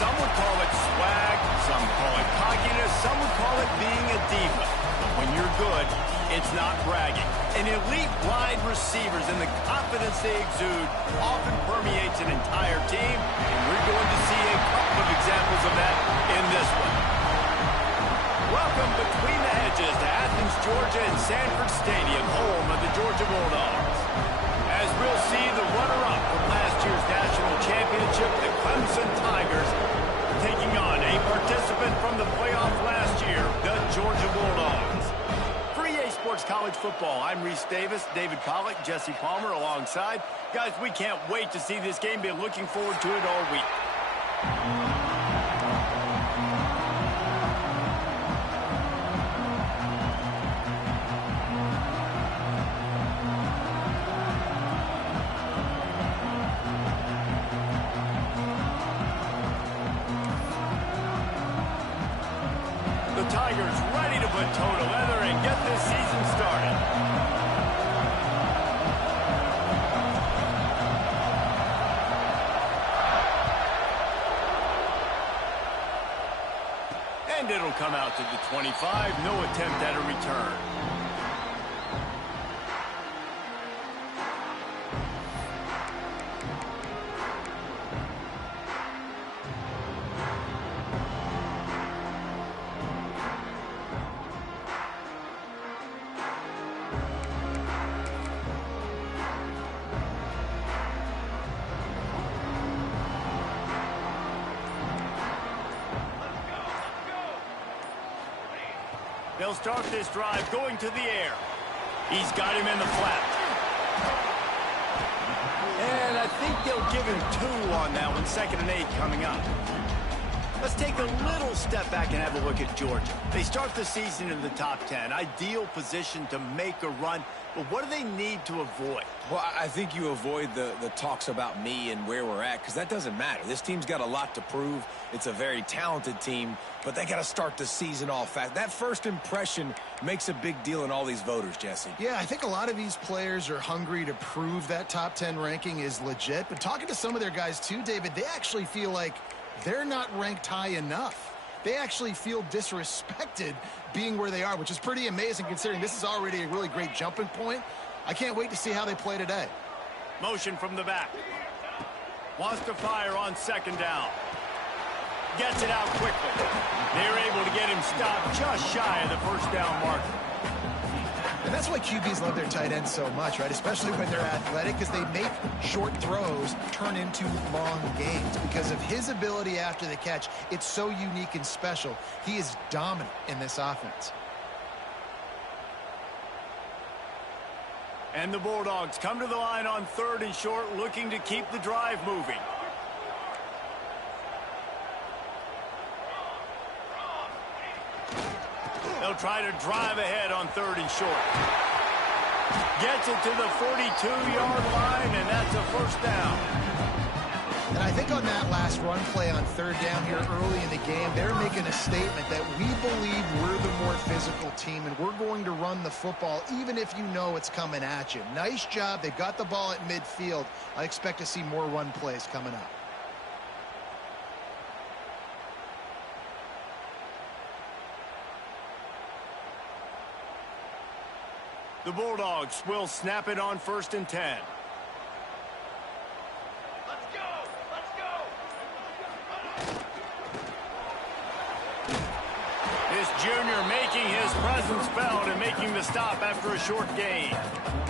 Some would call it swag, some call it cockiness, some would call it being a diva. But when you're good, it's not bragging. An elite wide receivers and the confidence they exude often permeates an entire team, and we're going to see a couple of examples of that in this one. Welcome between the hedges to Athens, Georgia and Sanford Stadium, home of the Georgia Bulldogs. As we'll see the runner-up from last year's national championship, the Clemson Tigers, taking on a participant from the playoff last year, the Georgia Bulldogs. For EA Sports College Football, I'm Reese Davis, David Pollack, Jesse Palmer alongside. Guys, we can't wait to see this game. Been looking forward to it all week. The Tigers ready to put toe to leather and get this season started. And it'll come out to the 25. No attempt at a return. They'll start this drive going to the air. He's got him in the flat. And I think they'll give him 2 on that one. 2nd and 8 coming up. Let's take a little step back and have a look at Georgia. They start the season in the top 10. Ideal position to make a run. But what do they need to avoid? Well, I think you avoid the talks about me and where we're at, because that doesn't matter. This team's got a lot to prove. It's a very talented team, but they got to start the season off fast. That first impression makes a big deal in all these voters, Jesse. Yeah, I think a lot of these players are hungry to prove that top 10 ranking is legit. But talking to some of their guys too, David, they actually feel like they're not ranked high enough. They actually feel disrespected being where they are, which is pretty amazing considering this is already a really great jumping point. I can't wait to see how they play today. Motion from the back. Wants to fire on 2nd down. Gets it out quickly. They're able to get him stopped just shy of the 1st down marker. And that's why QBs love their tight ends so much, right? Especially when they're athletic, because they make short throws turn into long gains. Because of his ability after the catch, it's so unique and special. He is dominant in this offense. And the Bulldogs come to the line on 3rd and short, looking to keep the drive moving. They'll try to drive ahead on 3rd and short. Gets it to the 42-yard line, and that's a 1st down. And I think on that last run play on 3rd down here early in the game, they're making a statement that we believe we're the more physical team, and we're going to run the football even if you know it's coming at you. Nice job. They got the ball at midfield. I expect to see more run plays coming up. The Bulldogs will snap it on 1st and 10. Let's go! Let's go! This junior making his presence felt and making the stop after a short gain.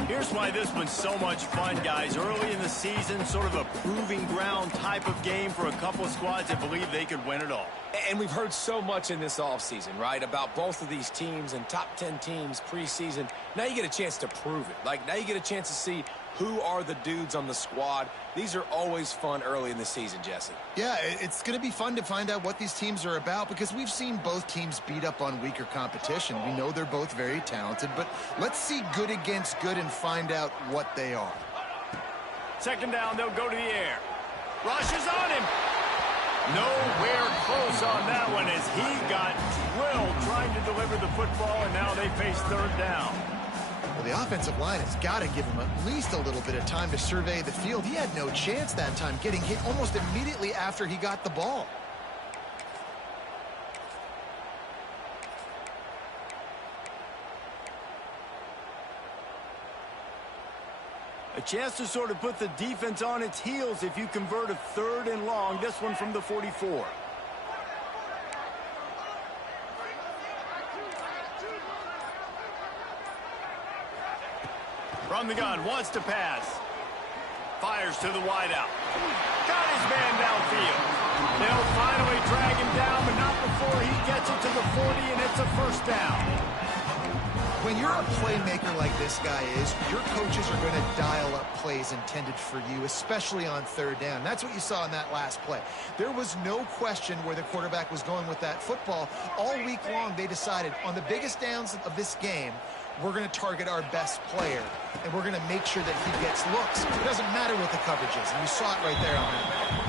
Here's why this one's so much fun, guys. Early in the season, sort of a proving ground type of game for a couple of squads that believe they could win it all. And we've heard so much in this offseason, right, about both of these teams and top 10 teams preseason. Now you get a chance to prove it. Like, now you get a chance to see who are the dudes on the squad. These are always fun early in the season, Jesse. Yeah, it's going to be fun to find out what these teams are about because we've seen both teams beat up on weaker competition. We know they're both very talented, but let's see good against good and find out what they are. 2nd down, they'll go to the air. Rushes on him. Nowhere close on that one as he got drilled trying to deliver the football, and now they face 3rd down. Well, the offensive line has got to give him at least a little bit of time to survey the field. He had no chance that time, getting hit almost immediately after he got the ball. chance to sort of put the defense on its heels if you convert a 3rd and long, this one from the 44. From the gun, wants to pass. Fires to the wideout. Got his man downfield. They'll finally drag him down, but not before he gets it to the 40, and it's a first down. When you're a playmaker like this guy is, your coaches are going to dial up plays intended for you, especially on 3rd down. That's what you saw in that last play. There was no question where the quarterback was going with that football. All week long, they decided on the biggest downs of this game, we're going to target our best player, and we're going to make sure that he gets looks. It doesn't matter what the coverage is, and you saw it right there on that.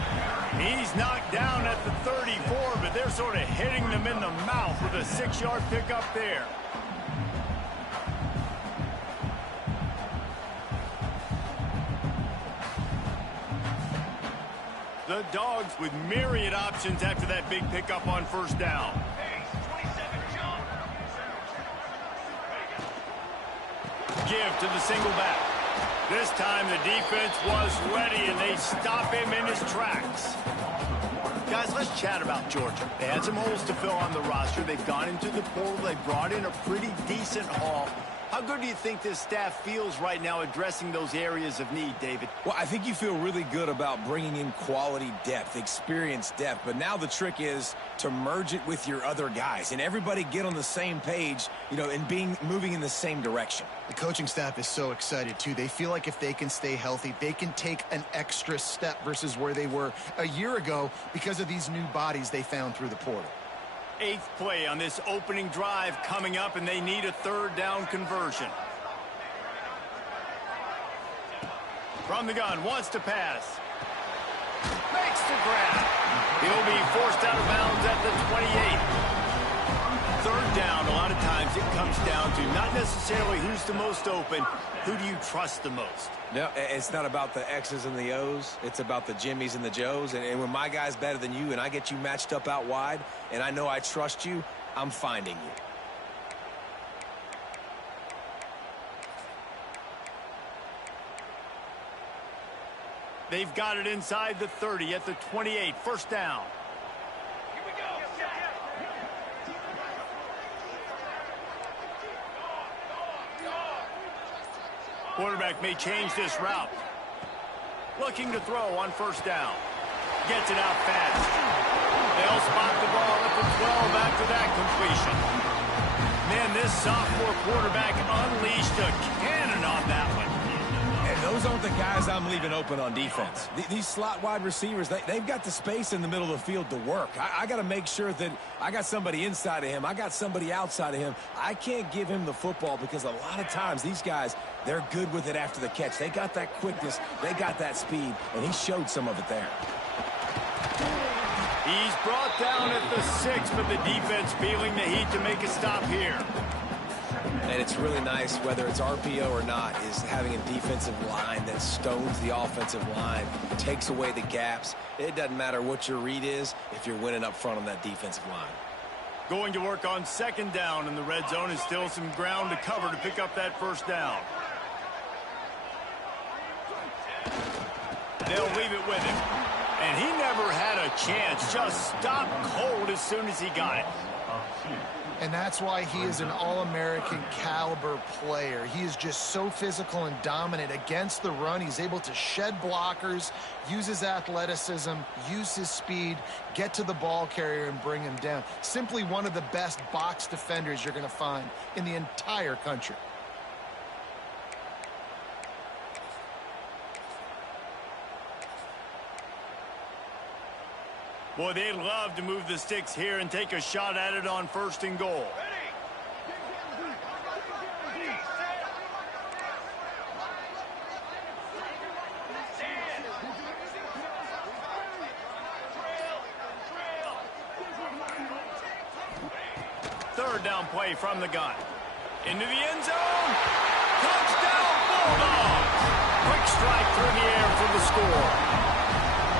He's knocked down at the 34, but they're sort of hitting them in the mouth with a 6-yard pickup there. The Dogs with myriad options after that big pickup on 1st down. Give to the single back. This time the defense was ready, and they stop him in his tracks. Guys, let's chat about Georgia. They had some holes to fill on the roster. They've gone into the portal. They brought in a pretty decent haul. How good do you think this staff feels right now addressing those areas of need, David? Well, I think you feel really good about bringing in quality depth, experienced depth. But now the trick is to merge it with your other guys and everybody get on the same page, you know, and moving in the same direction. The coaching staff is so excited, too. They feel like if they can stay healthy, they can take an extra step versus where they were a year ago because of these new bodies they found through the portal. 8th play on this opening drive coming up, and they need a 3rd down conversion. From the gun, wants to pass. Makes the grab. He'll be forced out of bounds at the 28. 3rd down, a lot of times it comes down to not necessarily who's the most open, who do you trust the most? No, it's not about the X's and the O's. It's about the Jimmys and the Joes. And when my guy's better than you and I get you matched up out wide and I know I trust you, I'm finding you. They've got it inside the 30 at the 28. 1st down. Quarterback may change this route. Looking to throw on 1st down. Gets it out fast. They'll spot the ball at the 12 after that completion. Man, this sophomore quarterback unleashed a cannon on that one. And those aren't the guys I'm leaving open on defense. These slot wide receivers, they've got the space in the middle of the field to work. I got to make sure that I got somebody inside of him. I got somebody outside of him. I can't give him the football because a lot of times these guys, they're good with it after the catch. They got that quickness. They got that speed, and he showed some of it there. He's brought down at the 6, but the defense feeling the heat to make a stop here. And it's really nice, whether it's RPO or not, is having a defensive line that stones the offensive line, takes away the gaps. It doesn't matter what your read is if you're winning up front on that defensive line. Going to work on 2nd down, and the red zone is still some ground to cover to pick up that 1st down. They'll leave it with him. And he never had a chance. Just stopped cold as soon as he got it. And that's why he is an All-American caliber player. He is just so physical and dominant against the run. He's able to shed blockers, use his athleticism, use his speed, get to the ball carrier and bring him down. Simply one of the best box defenders you're going to find in the entire country. Boy, they'd love to move the sticks here and take a shot at it on 1st and goal. Third down play from the gun. Into the end zone. Touchdown, Bulldogs. Quick strike through the air for the score.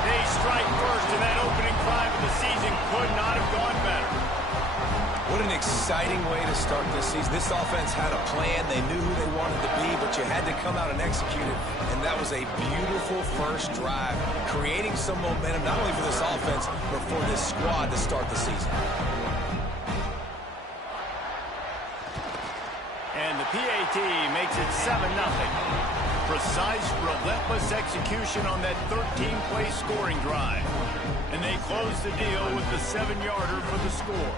They strike first, and that opening drive of the season could not have gone better. What an exciting way to start this season. This offense had a plan. They knew who they wanted to be, but you had to come out and execute it. And that was a beautiful first drive, creating some momentum, not only for this offense, but for this squad to start the season. And the PAT makes it 7-0. Precise, relentless execution on that 13-play scoring drive. And they close the deal with the 7-yarder for the score.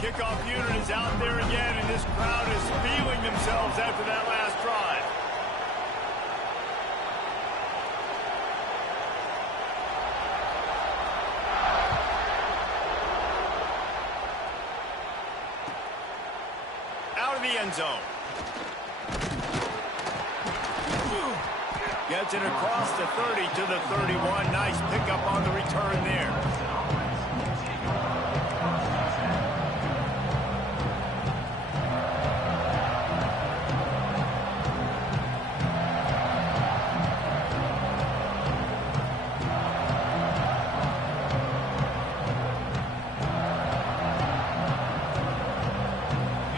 Kickoff unit is out there again, and this crowd is feeling themselves after that last drive. Out of the end zone. Gets it across the 30 to the 31. Nice pickup on the return there.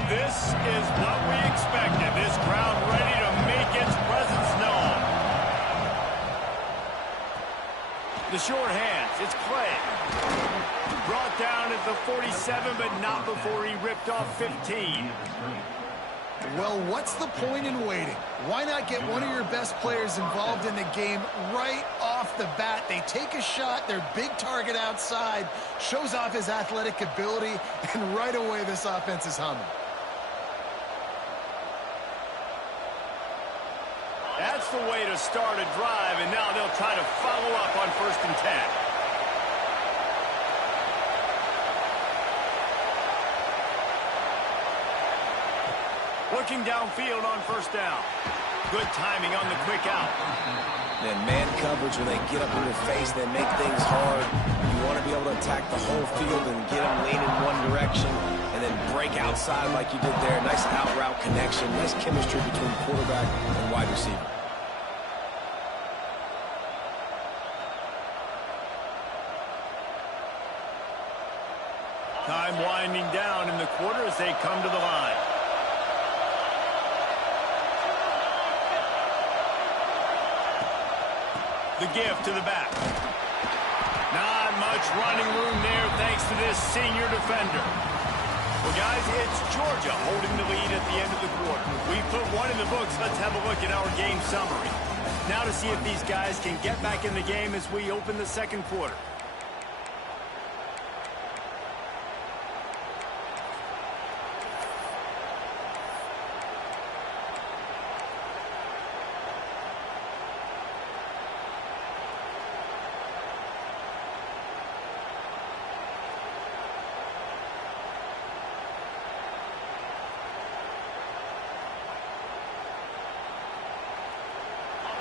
This is what we expected. This crowd ready to make its presence known. The short hands, it's Clay. Brought down at the 47, but not before he ripped off 15. Well, what's the point in waiting? Why not get one of your best players involved in the game right off the bat? They take a shot, their big target outside, shows off his athletic ability, and right away this offense is humming. That's the way to start a drive, and now they'll try to follow up on 1st and 10. Looking downfield on 1st down. Good timing on the quick out. Then man coverage, when they get up in your face, they make things hard. You want to be able to attack the whole field and get them leaning one direction and then break outside like you did there. Nice out route connection. Nice chemistry between quarterback and wide receiver. Time winding down in the quarter as they come to the line. The give to the back. Not much running room there thanks to this senior defender. Well, guys, it's Georgia holding the lead at the end of the quarter. We put one in the books. Let's have a look at our game summary. Now to see if these guys can get back in the game as we open the second quarter.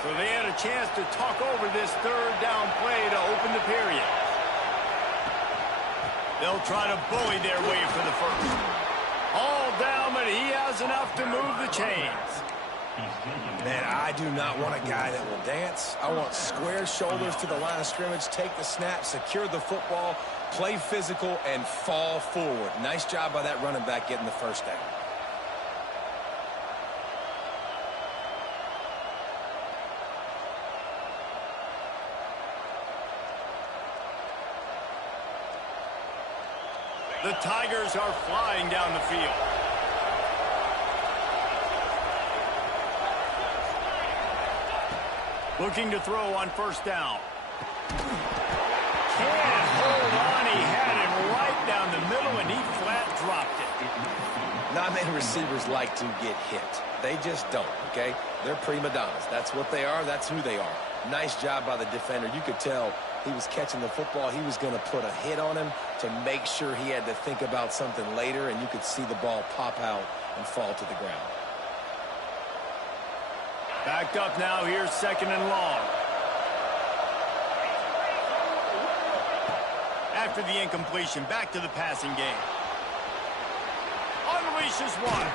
So they had a chance to talk over this 3rd down play to open the period. They'll try to bully their way for the 1st. All down, but he has enough to move the chains. Man, I do not want a guy that will dance. I want square shoulders to the line of scrimmage, take the snap, secure the football, play physical, and fall forward. Nice job by that running back getting the 1st down. The Tigers are flying down the field. Looking to throw on 1st down. Can't hold on. He had it right down the middle, and he flat dropped it. Not many receivers like to get hit. They just don't, okay? They're prima donnas. That's what they are. That's who they are. Nice job by the defender. You could tell he was catching the football. He was going to put a hit on him to make sure he had to think about something later, and you could see the ball pop out and fall to the ground. Backed up now. Here's 2nd and long. After the incompletion, back to the passing game. Unleashes one.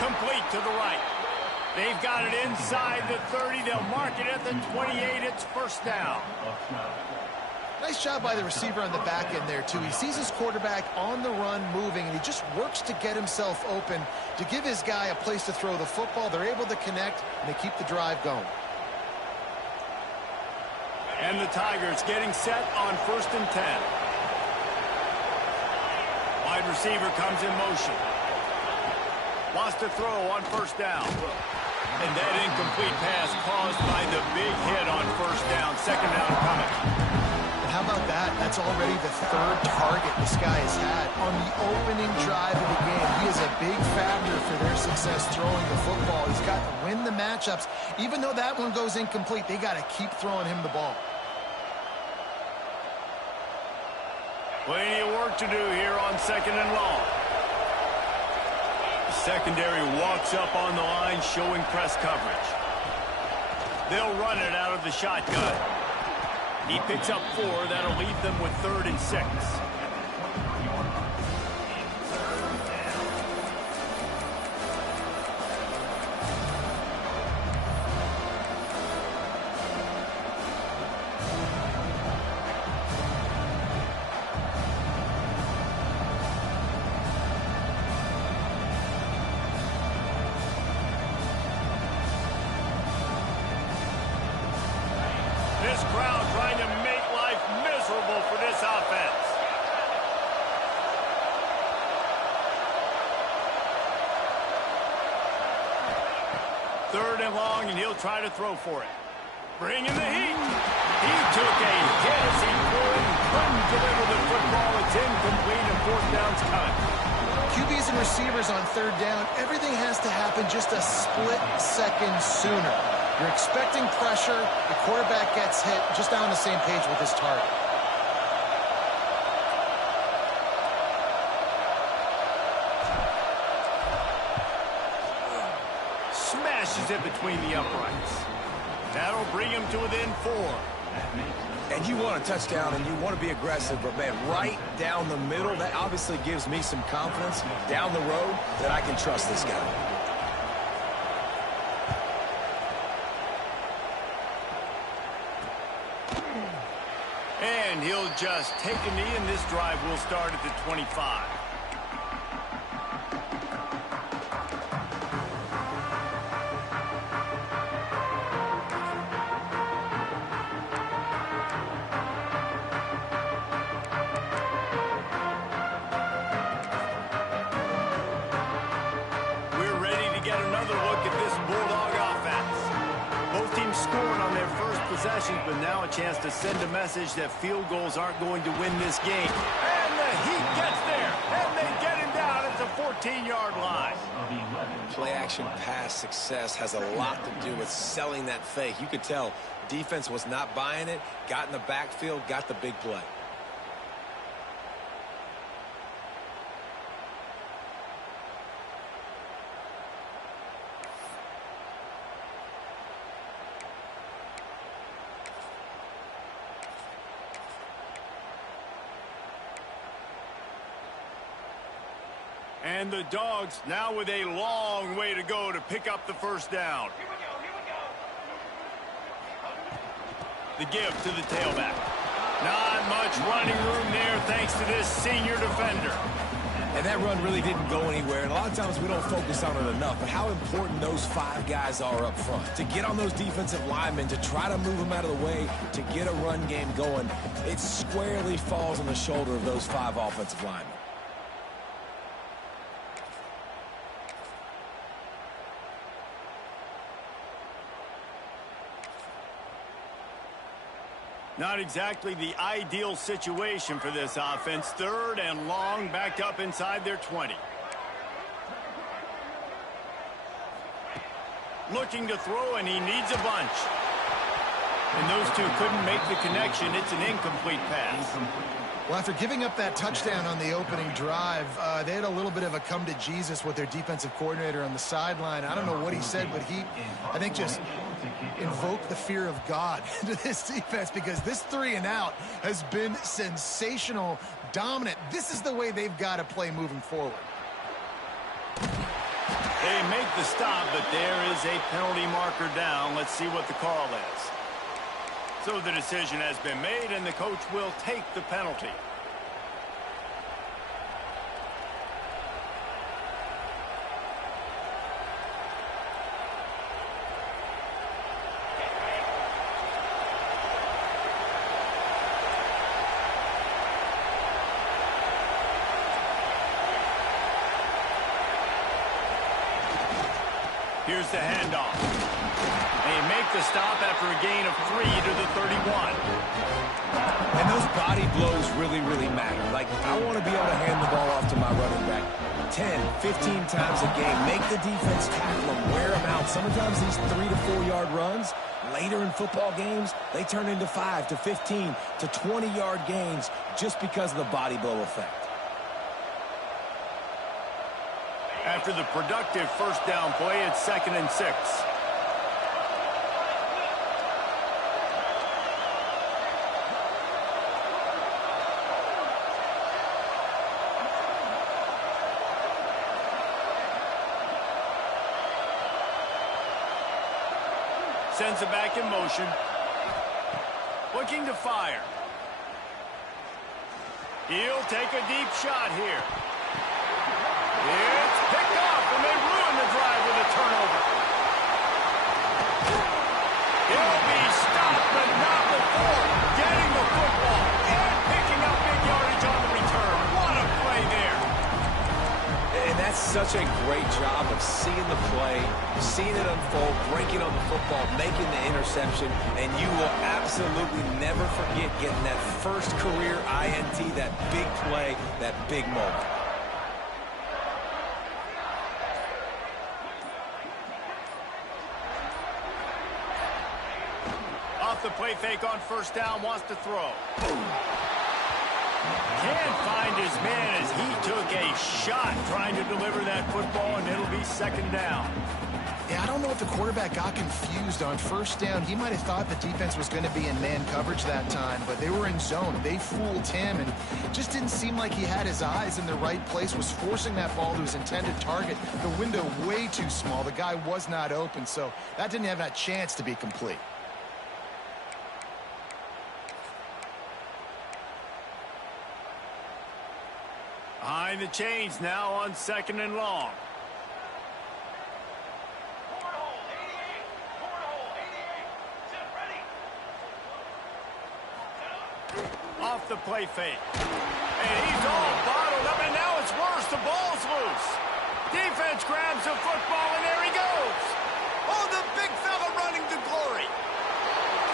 Complete to the right. They've got it inside the 30. They'll mark it at the 28. It's first down. Nice job by the receiver on the back end there, too. He sees his quarterback on the run moving, and he just works to get himself open to give his guy a place to throw the football. They're able to connect, and they keep the drive going. And the Tigers getting set on 1st and 10. Wide receiver comes in motion. Wants to throw on 1st down. And that incomplete pass caused by the big hit on 1st down. 2nd down coming. How about that? That's already the 3rd target this guy has had on the opening drive of the game. He is a big factor for their success throwing the football. He's got to win the matchups. Even though that one goes incomplete, they got to keep throwing him the ball. Plenty of work to do here on 2nd and long. The secondary walks up on the line, showing press coverage. They'll run it out of the shotgun. He picks up 4. That'll leave them with 3rd and 6. This crowd trying to make life miserable for this offense. Third and long, and he'll try to throw for it. Bringing the heat. He took a hit as he couldn't deliver the football. It's incomplete, and 4th down's coming. QBs and receivers on 3rd down, everything has to happen just a split second sooner. You're expecting pressure. The quarterback gets hit, just not on the same page with his target. Smashes it between the uprights. That'll bring him to within 4. And you want a touchdown, and you want to be aggressive, but, man, right down the middle, that obviously gives me some confidence down the road that I can trust this guy. And he'll just take a knee, and this drive will start at the 25. We're ready to get another look at this Bulldog offense. Both teams scored on their first possessions, but now a chance to send a message that field goals aren't going to win this game. And the Heat gets there, and they get him down at the 14-yard line. Play-action pass success has a lot to do with selling that fake. You could tell defense was not buying it, got in the backfield, got the big play. And the Dogs now with a long way to go to pick up the 1st down. The give to the tailback. Not much running room there thanks to this senior defender. And that run really didn't go anywhere. And a lot of times we don't focus on it enough. But how important those 5 guys are up front. To get on those defensive linemen, to try to move them out of the way, to get a run game going, it squarely falls on the shoulder of those 5 offensive linemen. Not exactly the ideal situation for this offense. 3rd and long, backed up inside their 20. Looking to throw, and he needs a bunch. And those two couldn't make the connection. It's an incomplete pass. Well, after giving up that touchdown on the opening drive, they had a little bit of a come to Jesus with their defensive coordinator on the sideline. I don't know what he said, but he, I think, just invoked the fear of God into this defense, because this 3 and out has been sensational, dominant. This is the way they've got to play moving forward. They make the stop, but there is a penalty marker down. Let's see what the call is. So the decision has been made, and the coach will take the penalty. Here's the handoff. They make the stop after a gain of 3 to the 31. And those body blows really, really matter. Like, I want to be able to hand the ball off to my running back 10, 15 times a game. Make the defense tackle them, wear them out. Sometimes these 3 to 4 yard runs, later in football games, they turn into 5 to 15 to 20 yard gains just because of the body blow effect. After the productive first down play, it's 2nd and 6. Sends it back in motion. Looking to fire. He'll take a deep shot here. It's picked off, and they ruin the drive with a turnover. He'll be stopped, but not before getting the football and picking up big yardage on the return. What a play there. And that's such a great job of seeing the play, seeing it unfold, breaking on the football, making the interception, and you will absolutely never forget getting that first career INT, that big play, that big moment. The play fake on first down, wants to throw. Can't find his man as he took a shot trying to deliver that football, and it'll be 2nd down. Yeah, I don't know if the quarterback got confused on first down. He might have thought the defense was going to be in man coverage that time, but they were in zone. They fooled him, and just didn't seem like he had his eyes in the right place, was forcing that ball to his intended target. The window way too small. The guy was not open, so that didn't have that chance to be complete. Behind the chains now on 2nd and long. Off the play fake. And he's all bottled up, and now it's worse. The ball's loose. Defense grabs the football, and there he goes. Oh, the big fella running to glory.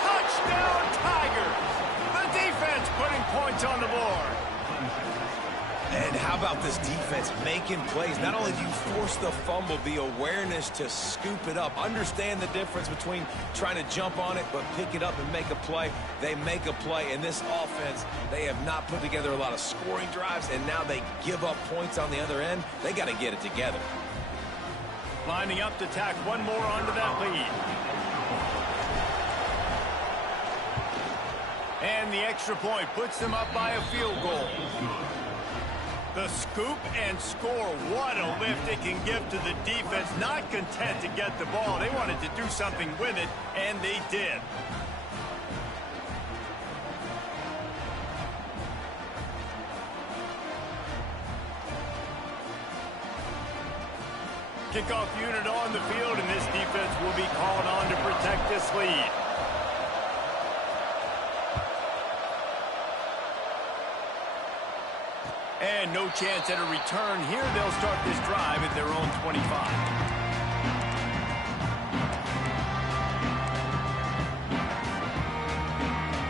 Touchdown, Tigers. The defense putting points on the board. And how about this defense making plays? Not only do you force the fumble, the awareness to scoop it up. Understand the difference between trying to jump on it but pick it up and make a play. They make a play. In this offense, they have not put together a lot of scoring drives, and now they give up points on the other end. They got to get it together. Lining up to tack one more onto that lead. And the extra point puts them up by a field goal. The scoop and score. What a lift it can give to the defense. Not content to get the ball. They wanted to do something with it, and they did. Kickoff unit on the field, and this defense will be called on to protect this lead. And no chance at a return here. They'll start this drive at their own 25.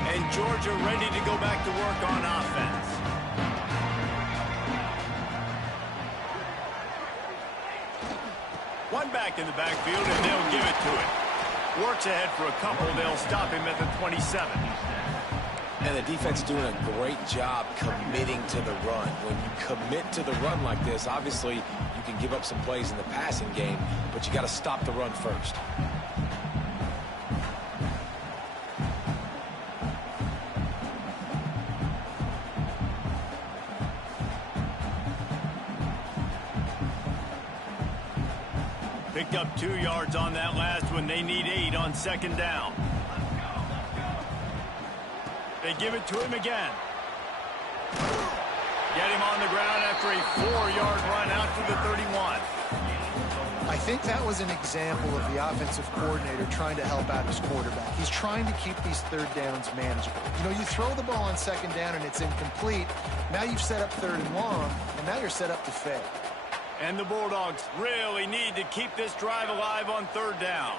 And Georgia ready to go back to work on offense. One back in the backfield, and they'll give it to him. Works ahead for a couple. They'll stop him at the 27. And the defense doing a great job committing to the run. When you commit to the run like this, obviously you can give up some plays in the passing game, but you got to stop the run first. Picked up 2 yards on that last one. They need 8 on second down. They give it to him again. Get him on the ground after a 4-yard run out to the 31. I think that was an example of the offensive coordinator trying to help out his quarterback. He's trying to keep these third downs manageable. You know, you throw the ball on second down and it's incomplete. Now you've set up third and long, and now you're set up to fail. And the Bulldogs really need to keep this drive alive on third down.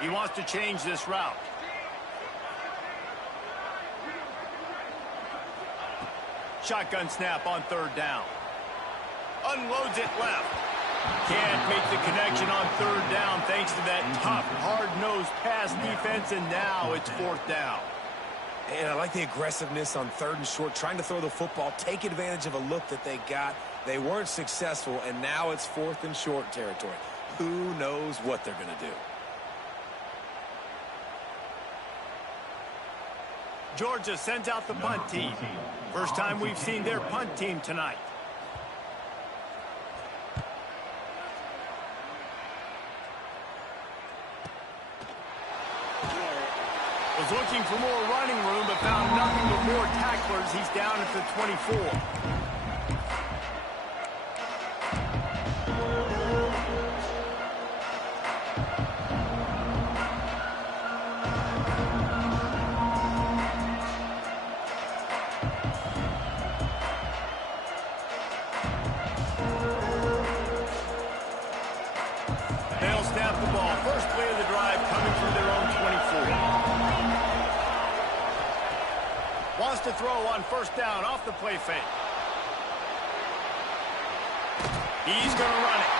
He wants to change this route. Shotgun snap on third down. Unloads it left. Can't make the connection on third down thanks to that tough, hard-nosed pass defense, and now it's fourth down. And I like the aggressiveness on third and short, trying to throw the football, take advantage of a look that they got. They weren't successful, and now it's fourth and short territory. Who knows what they're going to do? Georgia sends out the punt team. First time we've seen their punt team tonight. Was looking for more running room, but found nothing but more tacklers. He's down at the 24. They'll snap the ball. First play of the drive coming from their own 24. Wants to throw on first down off the play fake. He's going to run it.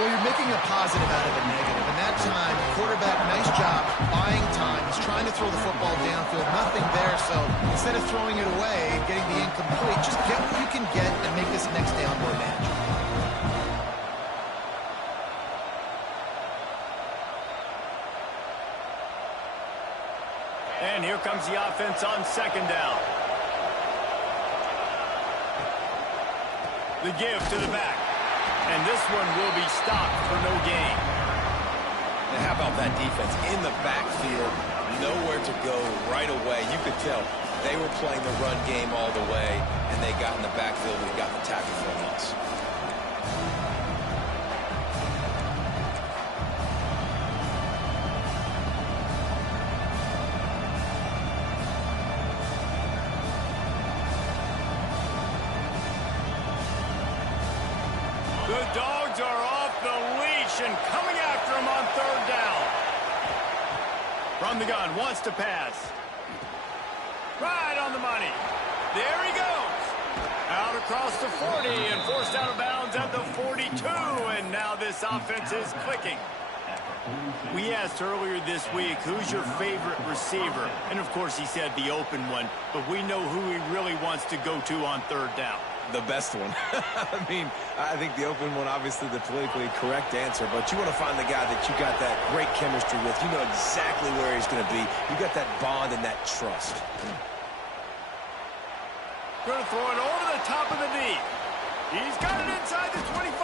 Well, you're making a positive out of a negative. And that time, quarterback, nice job buying time. He's trying to throw the football downfield. Nothing there. So instead of throwing it away and getting the incomplete, just get what you can get and make this next down more manageable. And here comes the offense on second down. The give to the back. And this one will be stopped for no gain. Now, how about that defense in the backfield? Nowhere to go right away. You could tell they were playing the run game all the way, and they got in the backfield and got the tackle for a loss. The Dogs are off the leash and coming after him on third down. From the gun, wants to pass. Right on the money. There he goes. Out across the 40 and forced out of bounds at the 42. And now this offense is clicking. We asked earlier this week, who's your favorite receiver? And, of course, he said the open one. But we know who he really wants to go to on third down. The best one. I mean, I think the open one, obviously the politically correct answer, but you want to find the guy that you got that great chemistry with. You know exactly where he's going to be. You got that bond and that trust. Going to throw it over the top of the D. He's got it inside the 25.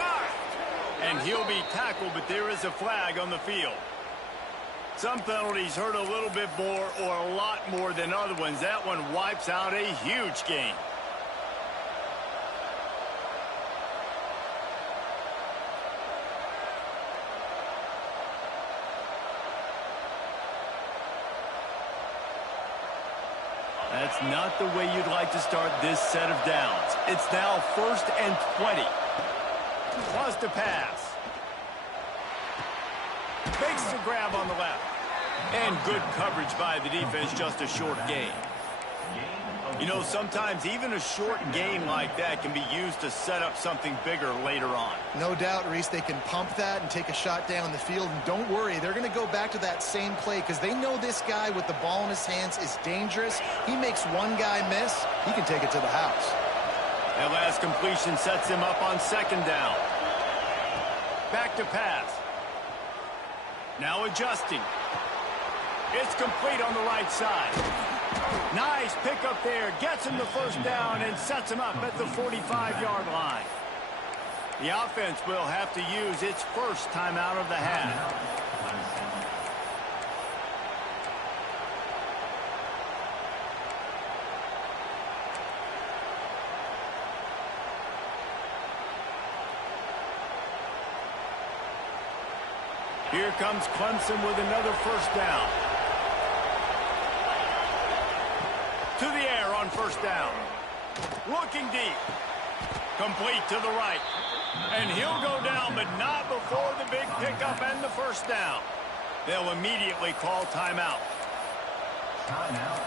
And he'll be tackled, but there is a flag on the field. Some penalties hurt a little bit more or a lot more than other ones. That one wipes out a huge game. That's not the way you'd like to start this set of downs. It's now 1st and 20. Wants to pass. Makes the grab on the left. And good coverage by the defense, just a short gain. You know, sometimes even a short game like that can be used to set up something bigger later on. No doubt, Reese, they can pump that and take a shot down the field. And don't worry, they're going to go back to that same play because they know this guy with the ball in his hands is dangerous. He makes one guy miss, he can take it to the house. That last completion sets him up on second down. Back to pass. Now adjusting. It's complete on the right side. Nice pickup there. Gets him the first down and sets him up at the 45-yard line. The offense will have to use its first timeout of the half. Here comes Clemson with another first down. To the air on first down. Looking deep. Complete to the right. And he'll go down, but not before the big pickup and the first down. They'll immediately call timeout. Timeout.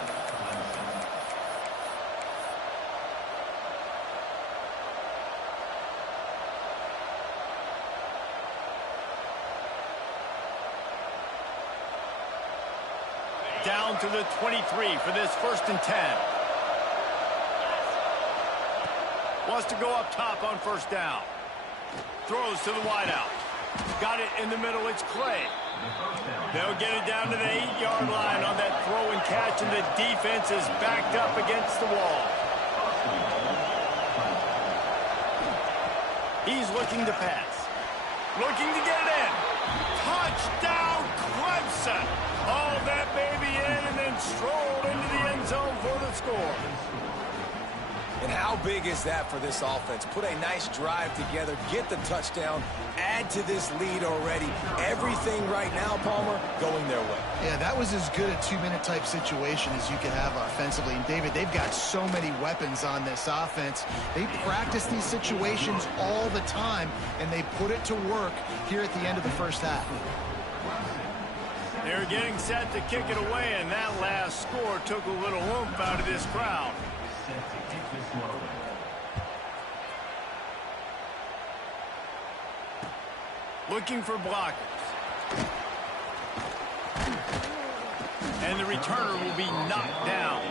Down to the 23 for this 1st and 10. Wants to go up top on first down. Throws to the wideout. Got it in the middle. It's Clay. They'll get it down to the 8-yard line on that throw and catch, and the defense is backed up against the wall. He's looking to pass. Looking to get it in. Touchdown, Clemson. Hauled that baby in and then strolled into the end zone for the score. And how big is that for this offense? Put a nice drive together, get the touchdown, add to this lead already. Everything right now, Palmer, going their way. Yeah, that was as good a 2-minute type situation as you could have offensively. And, David, they've got so many weapons on this offense. They practice these situations all the time, and they put it to work here at the end of the first half. They're getting set to kick it away, and that last score took a little oomph out of this crowd. Looking for blockers. And the returner will be knocked down.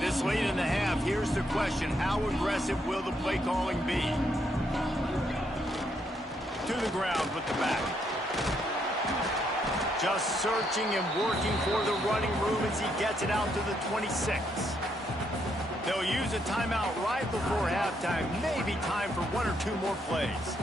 This late in the half, here's the question. How aggressive will the play calling be? To the ground with the back. Just searching and working for the running room as he gets it out to the 26. They'll use a timeout right before halftime. Maybe time for 1 or 2 more plays.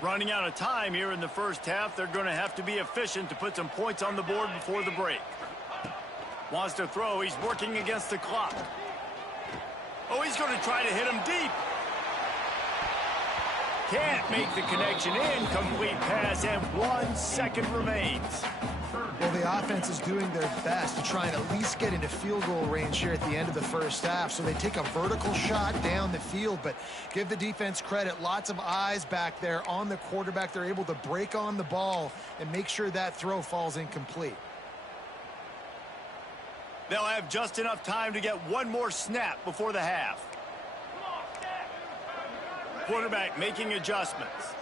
Running out of time here in the first half. They're going to have to be efficient to put some points on the board before the break. Wants to throw. He's working against the clock. Oh, he's going to try to hit him deep. Can't make the connection. Incomplete pass, and 1 second remains. Well, the offense is doing their best to try and at least get into field goal range here at the end of the first half. So they take a vertical shot down the field, but give the defense credit. Lots of eyes back there on the quarterback. They're able to break on the ball and make sure that throw falls incomplete. They'll have just enough time to get 1 more snap before the half. Quarterback making adjustments.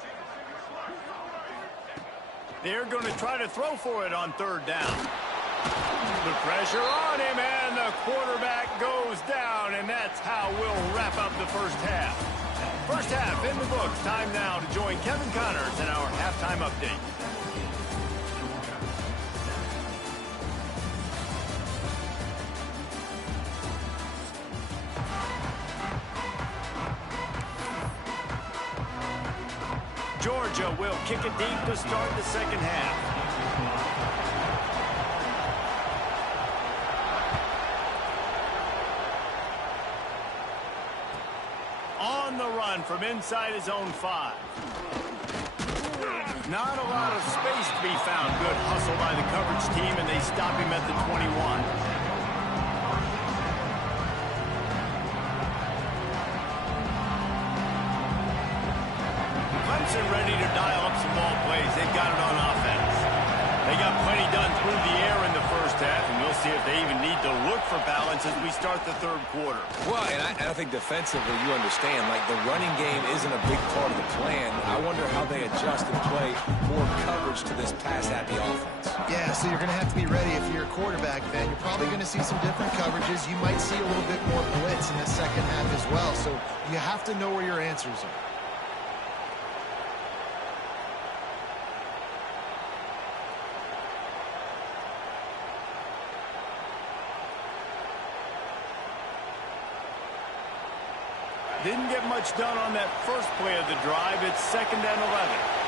They're going to try to throw for it on 3rd down. The pressure on him, and the quarterback goes down, and that's how we'll wrap up the first half. First half in the books. Time now to join Kevin Connors in our halftime update. Georgia will kick it deep to start the second half. On the run from inside his own 5. Not a lot of space to be found. Good hustle by the coverage team, and they stop him at the 21. Clemson ready to dial up some ball plays. They've got it on offense. They got plenty done through the air in the first half, and we'll see if they even need to look for balance as we start the third quarter. Well, and I think defensively, you understand, like the running game isn't a big part of the plan. I wonder how they adjust and play more coverage to this pass-happy offense. Yeah, so you're going to have to be ready if you're a quarterback then. You're probably going to see some different coverages. You might see a little bit more blitz in the second half as well. So you have to know where your answers are. Didn't get much done on that first play of the drive. It's 2nd and 11.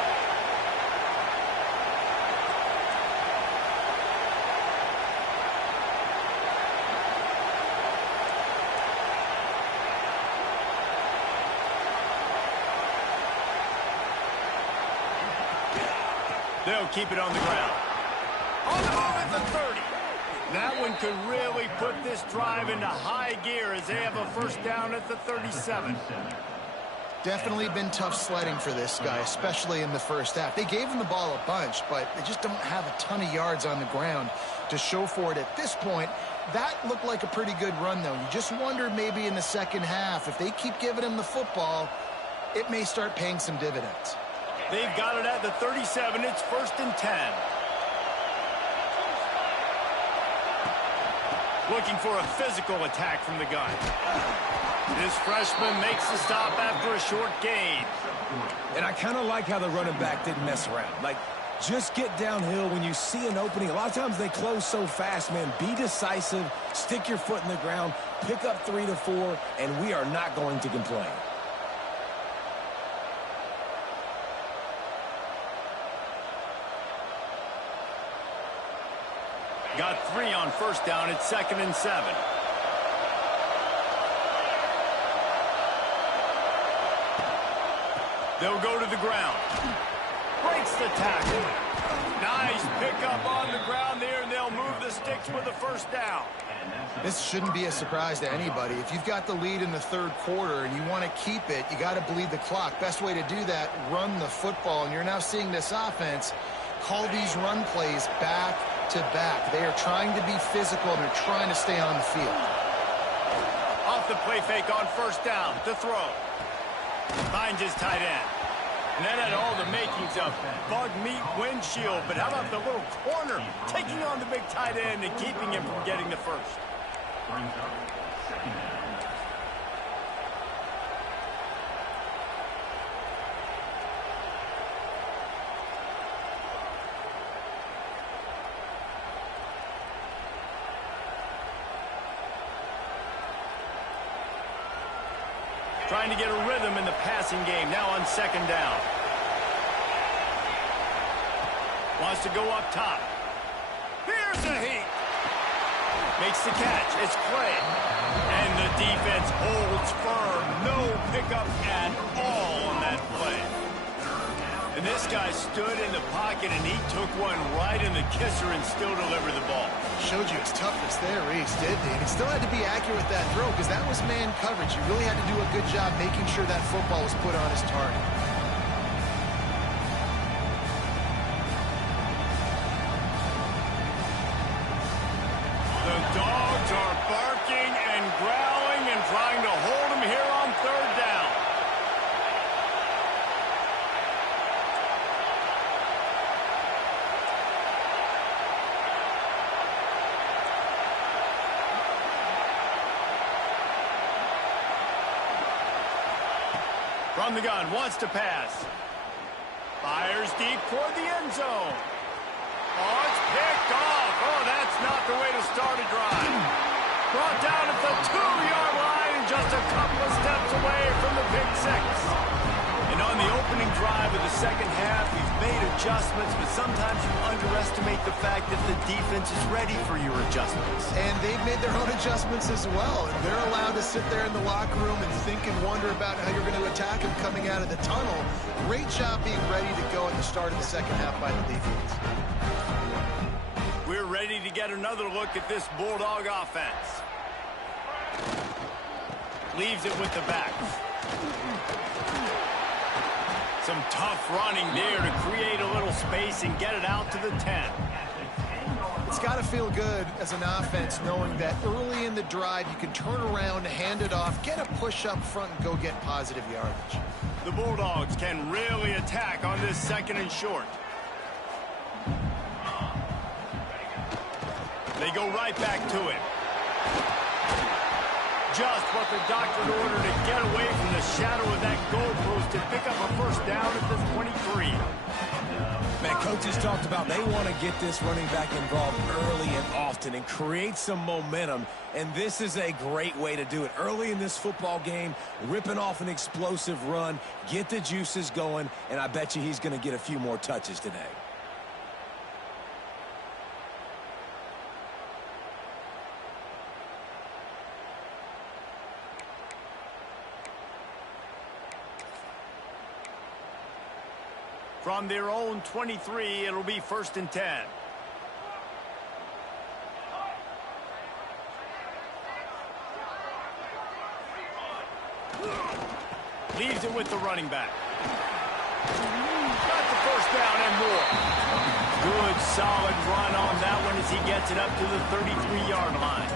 They'll keep it on the ground. On the move at the 30. That one could really put this drive into high gear as they have a first down at the 37. Definitely been tough sledding for this guy, especially in the first half. They gave him the ball a bunch, but they just don't have a ton of yards on the ground to show for it at this point. That looked like a pretty good run, though. You just wonder maybe in the second half, if they keep giving him the football, it may start paying some dividends. They've got it at the 37. It's 1st and 10. Looking for a physical attack from the gun. This freshman makes the stop after a short gain. And I kind of like how the running back didn't mess around. Like, just get downhill when you see an opening. A lot of times they close so fast, man. Be decisive, stick your foot in the ground, pick up 3 to 4, and we are not going to complain. Got 3 on first down. It's 2nd and 7. They'll go to the ground. Breaks the tackle. Nice pickup on the ground there, and they'll move the sticks with a first down. This shouldn't be a surprise to anybody. If you've got the lead in the third quarter and you want to keep it, you got to bleed the clock. Best way to do that, run the football. And you're now seeing this offense call these run plays back to back. They are trying to be physical, and they're trying to stay on the field. Off the play fake on first down. To throw. Finds his tight end. And that had all the makings of bug meat windshield. But how about the little corner taking on the big tight end and keeping him from getting the first? Trying to get a rhythm in the passing game now on second down. Wants to go up top. Here's a heat. Makes the catch. It's Clay. And the defense holds firm. No pickup at all on that play. And this guy stood in the pocket, and he took one right in the kisser and still delivered the ball. Showed you his toughness there, Reese, didn't he? And he still had to be accurate with that throw because that was man coverage. You really had to do a good job making sure that football was put on his target. The dogs are barking and growling and trying to hold him here on third down. From the gun, wants to pass. Fires deep toward the end zone. Oh, it's picked off. Oh, that's not the way to start a drive. Brought down at the 2-yard line and just a couple of steps away from the pick six. And on the opening drive of the second half, we've made adjustments, but sometimes you underestimate the fact that the defense is ready for your adjustments. And they've made their own adjustments as well. And they're allowed to sit there in the locker room and think and wonder about how you're going to attack them coming out of the tunnel. Great job being ready to go at the start of the second half by the defense. We're ready to get another look at this Bulldog offense. Leaves it with the back. Some tough running there to create a little space and get it out to the 10. It's got to feel good as an offense knowing that early in the drive you can turn around, hand it off, get a push up front, and go get positive yardage. The Bulldogs can really attack on this 2nd and short. They go right back to it. Just what the doctor ordered to get away from the shadow of that goalpost and pick up a first down at the 23. Man, coaches talked about they want to get this running back involved early and often and create some momentum, and this is a great way to do it. Early in this football game, ripping off an explosive run, get the juices going, and I bet you he's going to get a few more touches today. From their own 23, it'll be 1st and 10. Leaves it with the running back. Got the first down and more. Good, solid run on that one as he gets it up to the 33-yard line.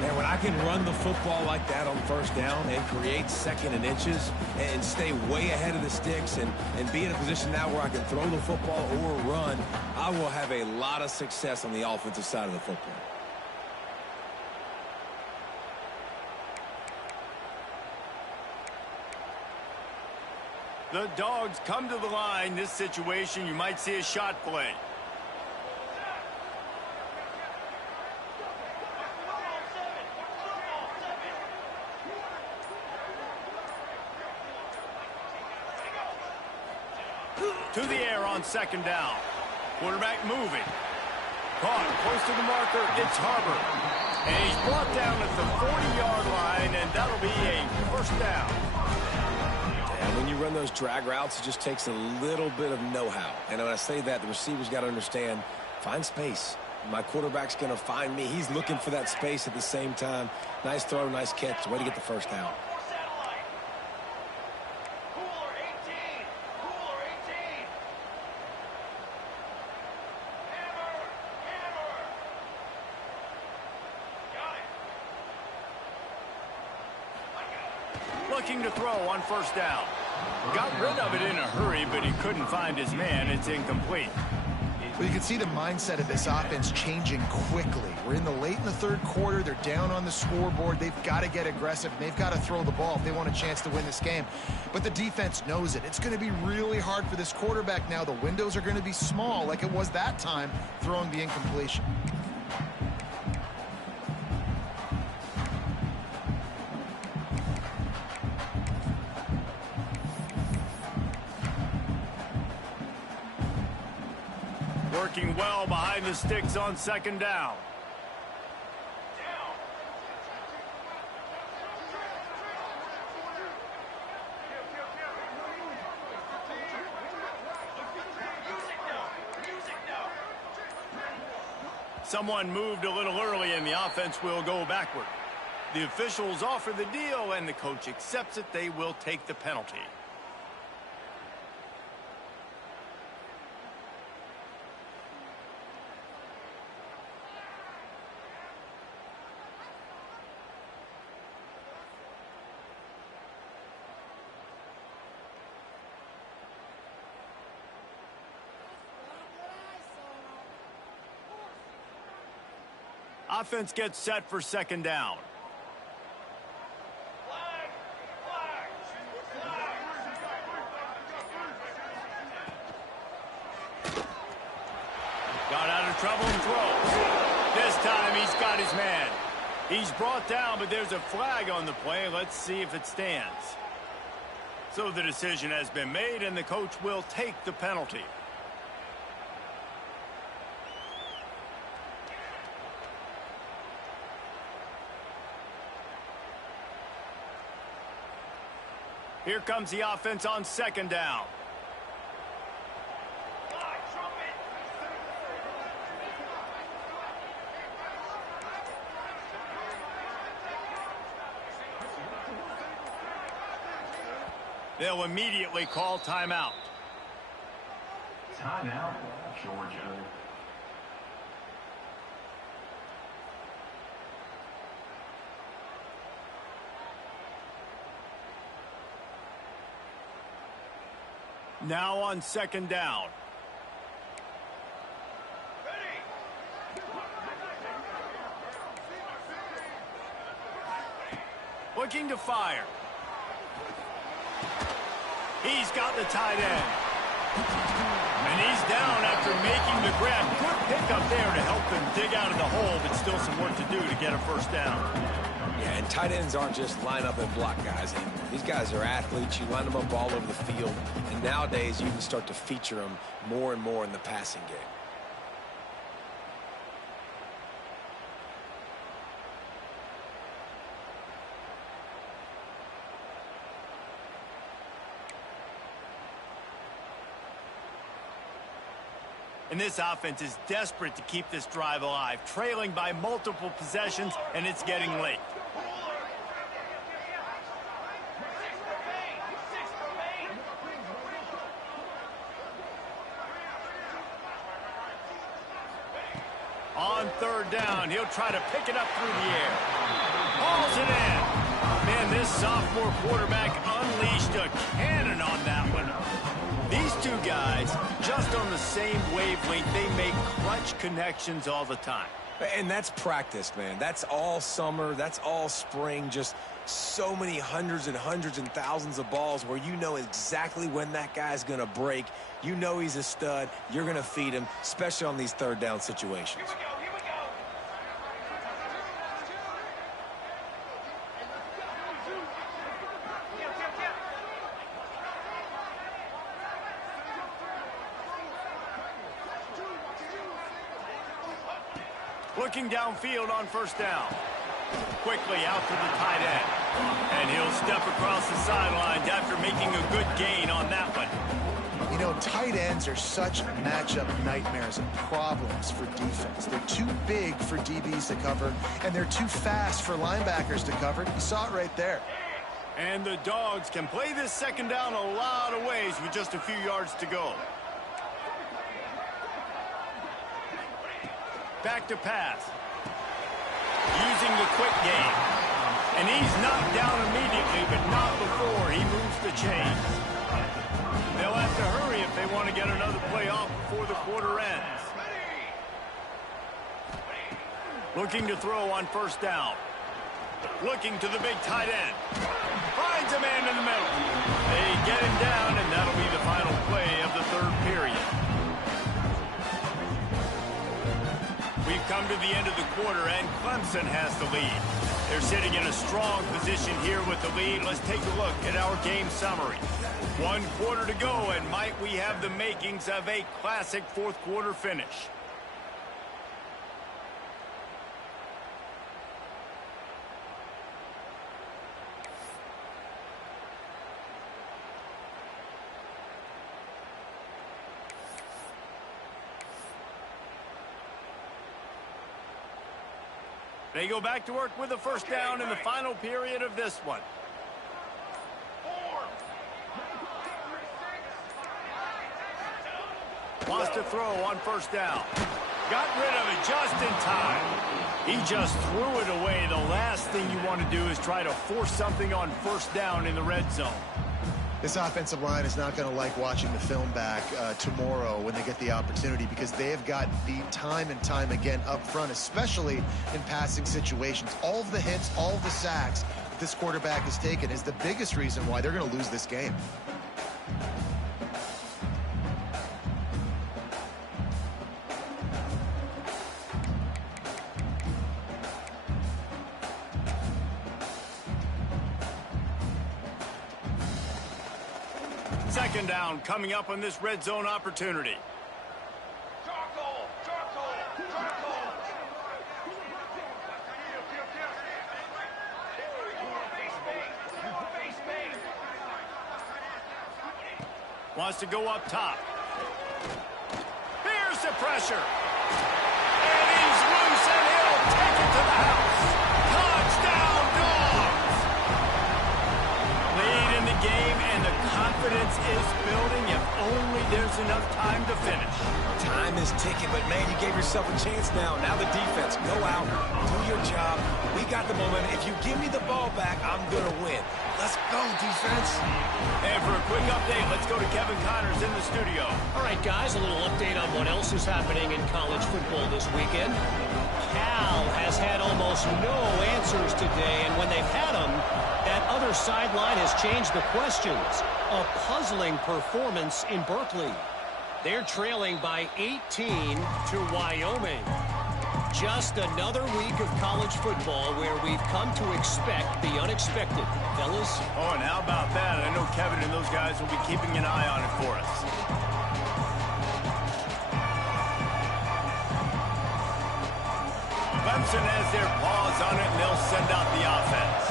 Man, when I can run the football like that on 1st down and create 2nd and inches and stay way ahead of the sticks and be in a position now where I can throw the football or run, I will have a lot of success on the offensive side of the football. The Dogs come to the line. This situation, you might see a shot play. To the air on 2nd down. Quarterback moving. Caught close to the marker. It's Harbor. And he's brought down at the 40-yard line, and that'll be a 1st down. And when you run those drag routes, it just takes a little bit of know-how. And when I say that, the receiver's got to understand, find space. My quarterback's going to find me. He's looking for that space at the same time. Nice throw, nice catch. Way to get the 1st down. Looking to throw on 1st down. Got rid of it in a hurry, but he couldn't find his man. It's incomplete. Well, you can see the mindset of this offense changing quickly. We're in the 3rd quarter. They're down on the scoreboard. They've got to get aggressive. And they've got to throw the ball if they want a chance to win this game. But the defense knows it. It's going to be really hard for this quarterback now. The windows are going to be small like it was that time throwing the incompletion. Working well behind the sticks on 2nd down. Someone moved a little early and the offense will go backward. The officials offer the deal and the coach accepts it. They will take the penalty. Offense gets set for 2nd down. Got out of trouble and throws. This time he's got his man. He's brought down, but there's a flag on the play. Let's see if it stands. So the decision has been made, and the coach will take the penalty. Here comes the offense on 2nd down. They'll immediately call timeout. Timeout, Georgia. Now on second down. Looking to fire. He's got the tight end. And he's down after making the grab. Good pickup there to help them dig out of the hole, but still some work to do to get a first down. Yeah, and tight ends aren't just line up and block guys anymore. These guys are athletes. You line them up all over the field. And nowadays, you can start to feature them more and more in the passing game. And this offense is desperate to keep this drive alive, trailing by multiple possessions, and it's getting late. On third down, he'll try to pick it up through the air. Hauls it in. Man, this sophomore quarterback unleashed a cannon on that one. These two guys, just on the same wavelength, they make clutch connections all the time. And that's practice, man. That's all summer. That's all spring. Just so many hundreds and hundreds and thousands of balls where you know exactly when that guy's going to break. You know he's a stud. You're going to feed him, especially on these third down situations. Looking downfield on first down. Quickly out to the tight end. And he'll step across the sidelines after making a good gain on that one. You know, tight ends are such matchup nightmares and problems for defense. They're too big for DBs to cover, and they're too fast for linebackers to cover. You saw it right there. And the Dogs can play this second down a lot of ways with just a few yards to go. Back to pass. Using the quick game. And he's knocked down immediately, but not before he moves the chains. They'll have to hurry if they want to get another play off before the quarter ends. Looking to throw on first down. Looking to the big tight end. Finds a man in the middle. They get him down, and that'll be the final play of the third period. We've come to the end of the quarter, and Clemson has the lead. They're sitting in a strong position here with the lead. Let's take a look at our game summary. 1 quarter to go, and might we have the makings of a classic fourth quarter finish. They go back to work with a first down in the final period of this one. Wants to throw on first down. Got rid of it just in time. He just threw it away. The last thing you want to do is try to force something on first down in the red zone. This offensive line is not going to like watching the film back tomorrow when they get the opportunity, because they have gotten beat time and time again up front, especially in passing situations. All of the hits, all of the sacks that this quarterback has taken is the biggest reason why they're going to lose this game. Second down coming up on this red zone opportunity. Wants to go up top. Here's the pressure. And he's loose, and he'll take it to the house. Touchdown, Dogs! Lead in the game, and the ticking, but, man, you gave yourself a chance now. Now the defense, go out, do your job. We got the momentum. If you give me the ball back, I'm going to win. Let's go, defense. And for a quick update, let's go to Kevin Connors in the studio. All right, guys, a little update on what else is happening in college football this weekend. Cal has had almost no answers today, and when they've had them, that other sideline has changed the questions. A puzzling performance in Berkeley. They're trailing by 18 to Wyoming. Just another week of college football where we've come to expect the unexpected. Fellas? Oh, and how about that? I know Kevin and those guys will be keeping an eye on it for us. Clemson has their paws on it, and they'll send out the offense.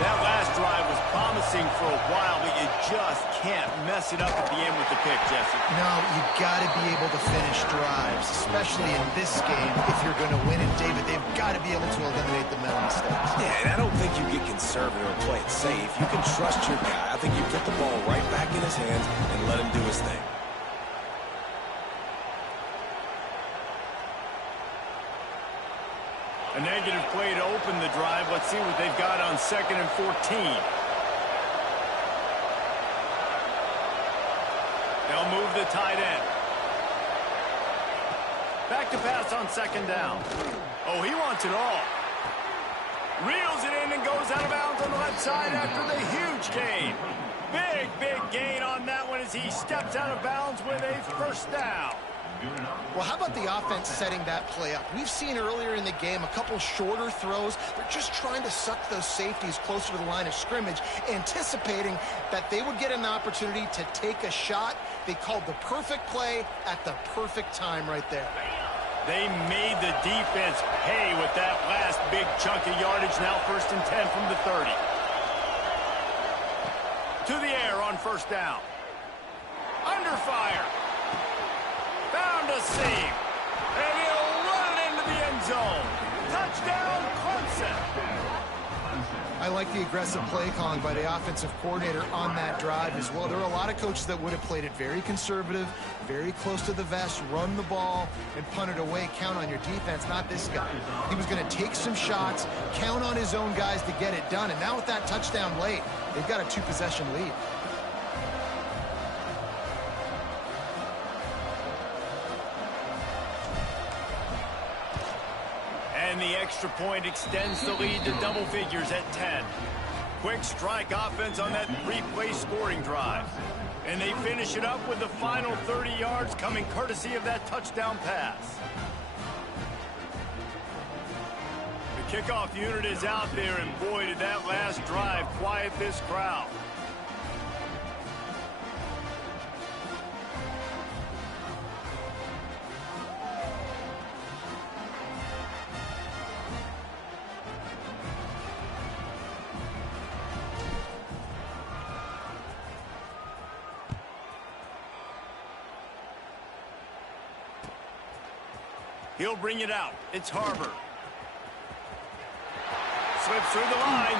That last drive was promising for a while, but you just can't mess it up at the end with the pick, Jesse. No, you got to be able to finish drives, especially in this game. If you're going to win it, David, they've got to be able to eliminate the mental mistakes. Yeah, and I don't think you get conservative or play it safe. You can trust your guy. I think you put the ball right back in his hands and let him do his thing. A negative play to open the drive. Let's see what they've got on 2nd and 14. They'll move the tight end. Back to pass on 2nd down. Oh, he wants it all. Reels it in and goes out of bounds on the left side after the huge gain. Big gain on that one as he steps out of bounds with a first down. Well, how about the offense setting that play up? We've seen earlier in the game a couple shorter throws. They're just trying to suck those safeties closer to the line of scrimmage, anticipating that they would get an opportunity to take a shot. They called the perfect play at the perfect time right there. They made the defense pay with that last big chunk of yardage. Now 1st and 10 from the 30. To the air on first down. Under fire. Found a seam. And he'll run it into the end zone. Touchdown, Clemson. I like the aggressive play calling by the offensive coordinator on that drive as well. There are a lot of coaches that would have played it very conservative, very close to the vest, run the ball, and punt it away. Count on your defense, not this guy. He was going to take some shots, count on his own guys to get it done. And now with that touchdown late, they've got a 2-possession lead. And the extra point extends the lead to double figures at 10. Quick strike offense on that 3-play scoring drive. And they finish it up with the final 30 yards coming courtesy of that touchdown pass. The kickoff unit is out there, and boy, did that last drive quiet this crowd. He'll bring it out. It's Harbor. Slips through the line.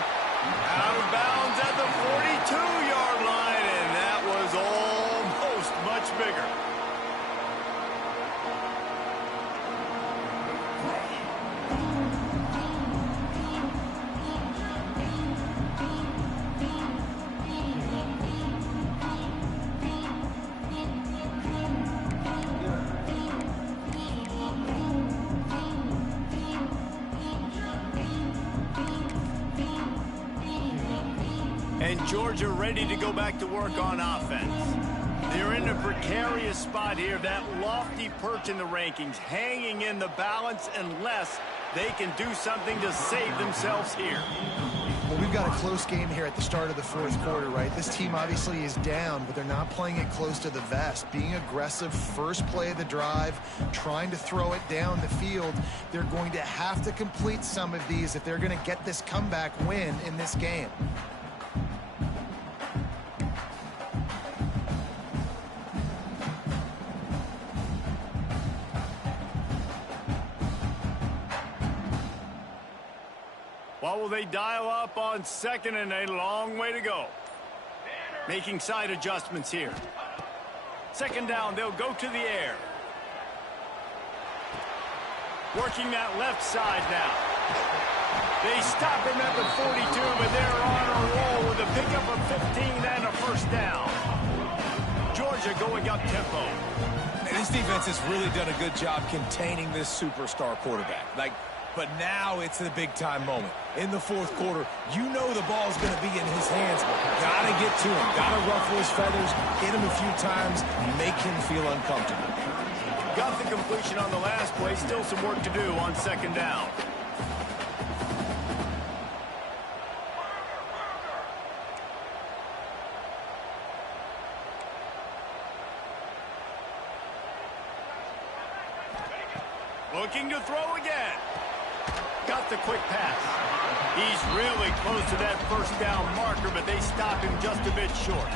Out of bounds at the 42-yard line, and that was almost much bigger. And Georgia ready to go back to work on offense. They're in a precarious spot here. That lofty perch in the rankings hanging in the balance unless they can do something to save themselves here. Well, we've got a close game here at the start of the 4th quarter, right? This team obviously is down, but they're not playing it close to the vest. Being aggressive, first play of the drive, trying to throw it down the field. They're going to have to complete some of these if they're going to get this comeback win in this game. What will they dial up on 2nd and a long way to go? Making side adjustments here. 2nd down, they'll go to the air. Working that left side now. They stop him at the 42, but they're on a roll with a pickup of 15 and a first down. Georgia going up tempo. And this defense has really done a good job containing this superstar quarterback. But now it's the big-time moment. In the fourth quarter, you know the ball's going to be in his hands. Got to get to him. Got to ruffle his feathers, hit him a few times, make him feel uncomfortable. Got the completion on the last play. Still some work to do on second down. Looking to throw again. Got the quick pass. He's really close to that first down marker, but they stop him just a bit short.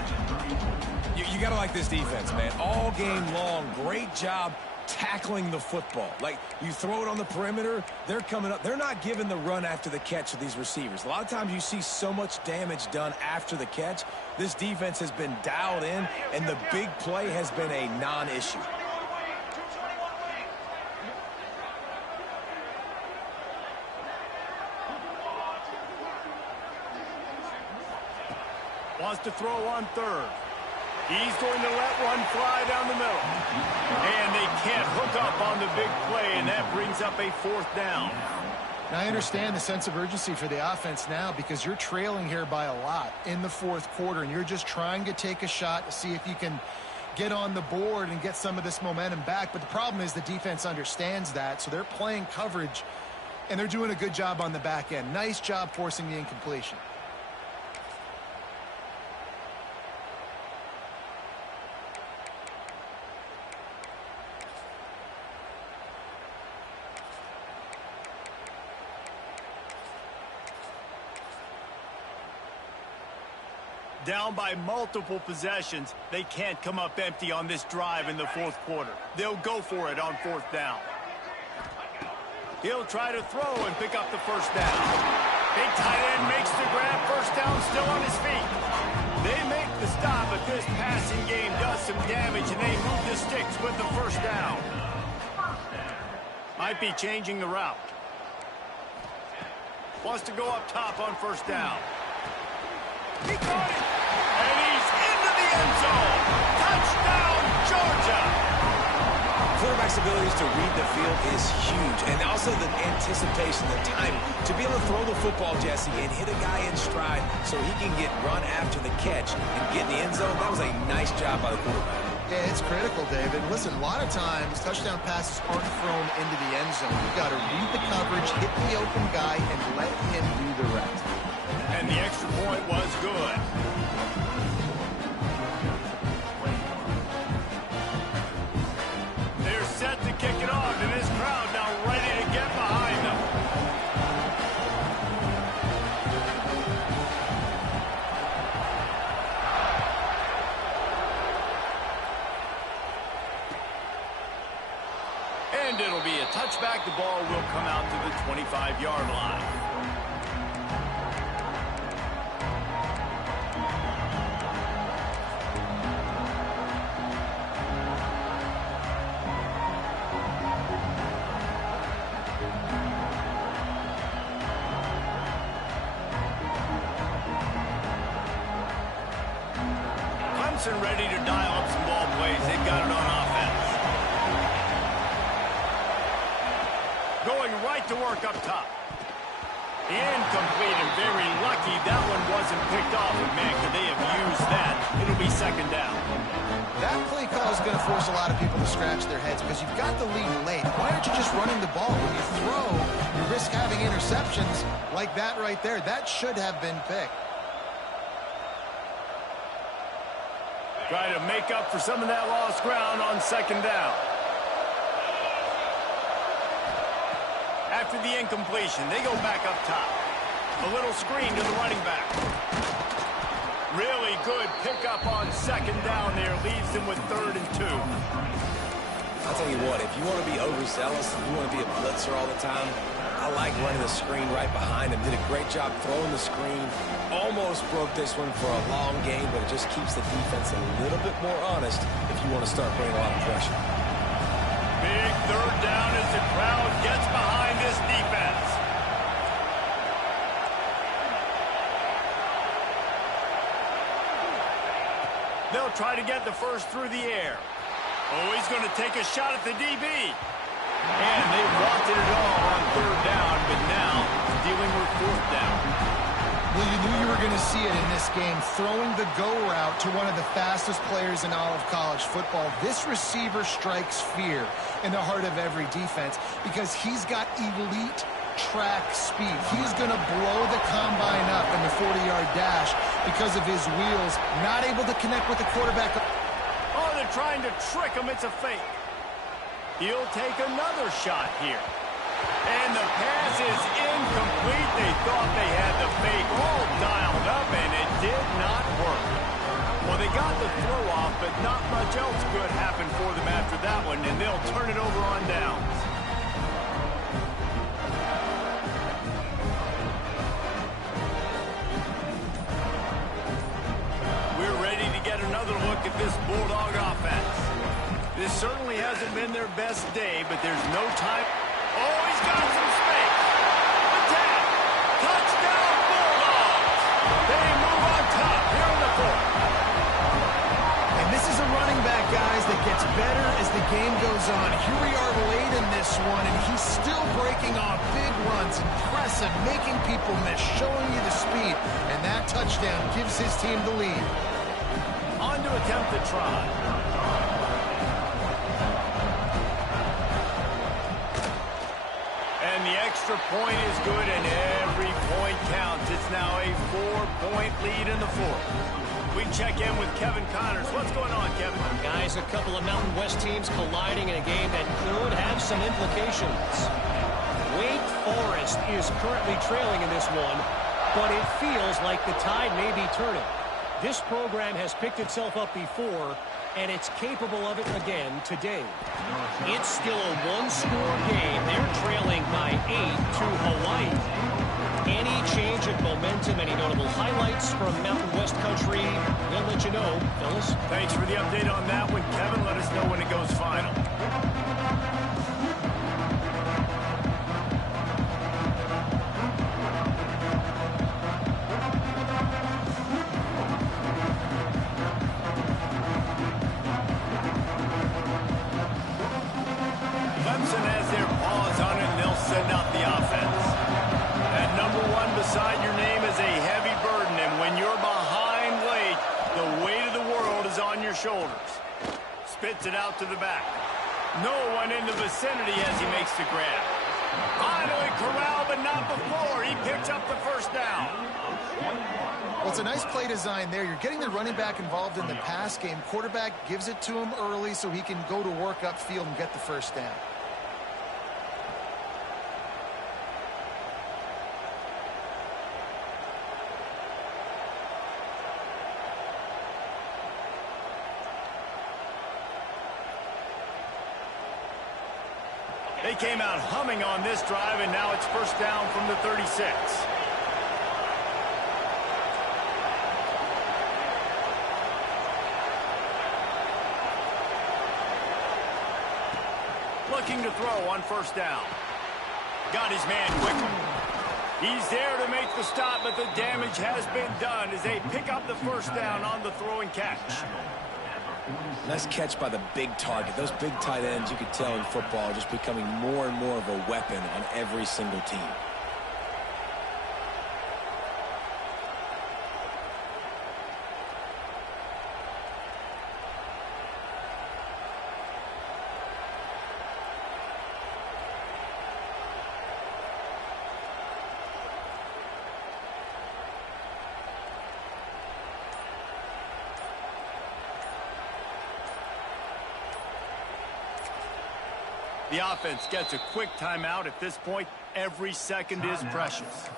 You got to like this defense, man. All game long, great job tackling the football. Like, you throw it on the perimeter, they're coming up. They're not giving the run after the catch to these receivers. A lot of times you see so much damage done after the catch. This defense has been dialed in, and the big play has been a non-issue. Wants to throw on third. He's going to let one fly down the middle. And they can't hook up on the big play, and that brings up a fourth down. Now, I understand the sense of urgency for the offense now because you're trailing here by a lot in the fourth quarter, and you're just trying to take a shot to see if you can get on the board and get some of this momentum back. But the problem is the defense understands that, so they're playing coverage, and they're doing a good job on the back end. Nice job forcing the incompletion. Down by multiple possessions, they can't come up empty on this drive in the fourth quarter. They'll go for it on fourth down. He'll try to throw and pick up the first down. Big tight end makes the grab. First down, still on his feet. They make the stop, but this passing game does some damage, and they move the sticks with the first down. Might be changing the route. Wants to go up top on first down. He caught it, and he's into the end zone. Touchdown, Georgia. Quarterback's abilities to read the field is huge, and also the anticipation, the time to be able to throw the football, Jesse, and hit a guy in stride so he can get run after the catch and get in the end zone. That was a nice job by the quarterback. Yeah, it's critical, David. Listen, a lot of times touchdown passes aren't thrown into the end zone. You've got to read the coverage, hit the open guy, and let him do the rest. And the extra point was good. They're set to kick it off, and this crowd now ready to get behind them. And it'll be a touchback. The ball will come out to the 25-yard line. Clemson ready to dial up some ball plays. They've got it on offense. Going right to work up top. Incomplete and very lucky that one wasn't picked off. But man, could they have used that? It'll be second down. That play call is going to force a lot of people to scratch their heads because you've got the lead late. Why aren't you just running the ball? When you throw, you risk having interceptions like that right there. That should have been picked. Try to make up for some of that lost ground on second down. After the incompletion, they go back up top. A little screen to the running back. Really good pickup on second down there. Leaves them with 3rd and 2. I'll tell you what, if you want to be overzealous, if you want to be a blitzer all the time, I like running the screen right behind him. Did a great job throwing the screen. Almost broke this one for a long game, but it just keeps the defense a little bit more honest if you want to start bringing a lot of pressure. Big third down as the crowd gets behind this defense. They'll try to get the first through the air. Oh, he's going to take a shot at the DB. And they wanted it all on third down, but now dealing with fourth down. Well, you knew you were going to see it in this game, throwing the go route to one of the fastest players in all of college football. This receiver strikes fear in the heart of every defense because he's got elite track speed. He's going to blow the combine up in the 40-yard dash because of his wheels, not able to connect with the quarterback. Oh, they're trying to trick him. It's a fake. He'll take another shot here. And the pass is incomplete. They thought they had the fake all dialed up, and it did not work. Well, they got the throw off, but not much else good happened for them after that one, and they'll turn it over on downs. We're ready to get another look at this Bulldog offense. This certainly hasn't been their best day, but there's no time. Oh, he's got some space. The tap. Touchdown, Bulldogs. They move on top here in the fourth. And this is a running back, guys, that gets better as the game goes on. Here we are late in this one, and he's still breaking off big runs, impressive, making people miss, showing you the speed. And that touchdown gives his team the lead. On to attempt the try. And the extra point is good, and every point counts. It's now a 4-point lead in the fourth. We check in with Kevin Connors. What's going on, Kevin? Guys, a couple of Mountain West teams colliding in a game that could have some implications. Wake Forest is currently trailing in this one, but it feels like the tide may be turning. This program has picked itself up before, and it's capable of it again today. It's still a one-score game. They're trailing by 8 to Hawaii. Any change of momentum, any notable highlights from Mountain West country, we'll let you know, fellas. Thanks for the update on that one, Kevin. Let us know when it goes final. Clemson has their paws on it, and they'll send out the offense. That number 1 beside your name is a heavy burden, and when you're behind late, the weight of the world is on your shoulders. Spits it out to the back. No one in the vicinity as he makes the grab. Finally corralled, but not before. He picks up the first down. Well, it's a nice play design there. You're getting the running back involved in the pass game. Quarterback gives it to him early so he can go to work upfield and get the first down. They came out humming on this drive, and now it's first down from the 36. Looking to throw on first down. Got his man quickly. He's there to make the stop, but the damage has been done as they pick up the first down on the throw and catch. Nice catch by the big target. Those big tight ends, you could tell in football, are just becoming more and more of a weapon on every single team. The offense gets a quick timeout. At this point, every second is precious.